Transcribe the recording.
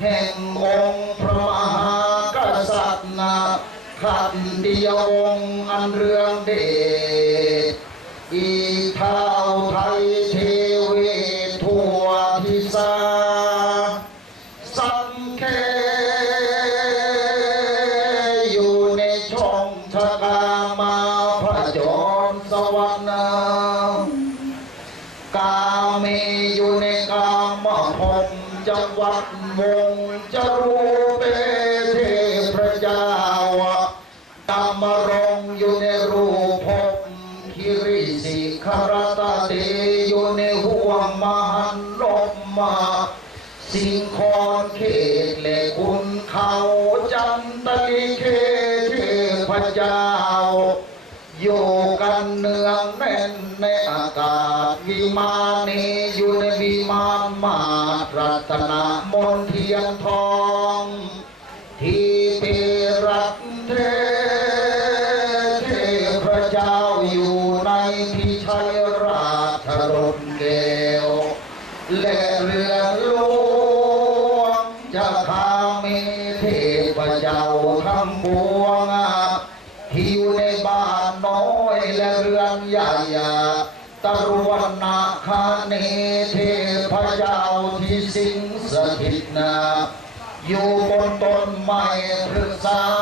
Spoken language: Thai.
แห่งองค์พระมหากษัตริย์นะขันเดียวองค์อันเรืองเดชอีเท่าไทยเทวีทั่วทิศาสังเคอยู่ในช่องชะกามาพระจรสวรรค์กาเมอยู่ใน จังหวัดวงจะรู้เปเทพระเจ้ากามรงอยู่ในรูปภพคิริสิขรตเตอยู่ในห่วงมหันลมมา สิงคอนเขตและคุณเขาจันตลิเคเทพเจ้า อยู่กันเนืองในากาศวิมานนี้อยู่ในวิมานมาตรัตนมนเทียนทอง ที่เปรักเทเทพเจ้าอยู่ในพิชัยราชรถเกวและเรือหลวงจะพามีเทพเจ้าทั้งปวงที่อยู่ในบ้านน้อยและเรือนใหญ่ ตรวนนาคาเนเทพเจ้าที่สิงสถิตนาอยู่บนต้นไม้พฤกษาสา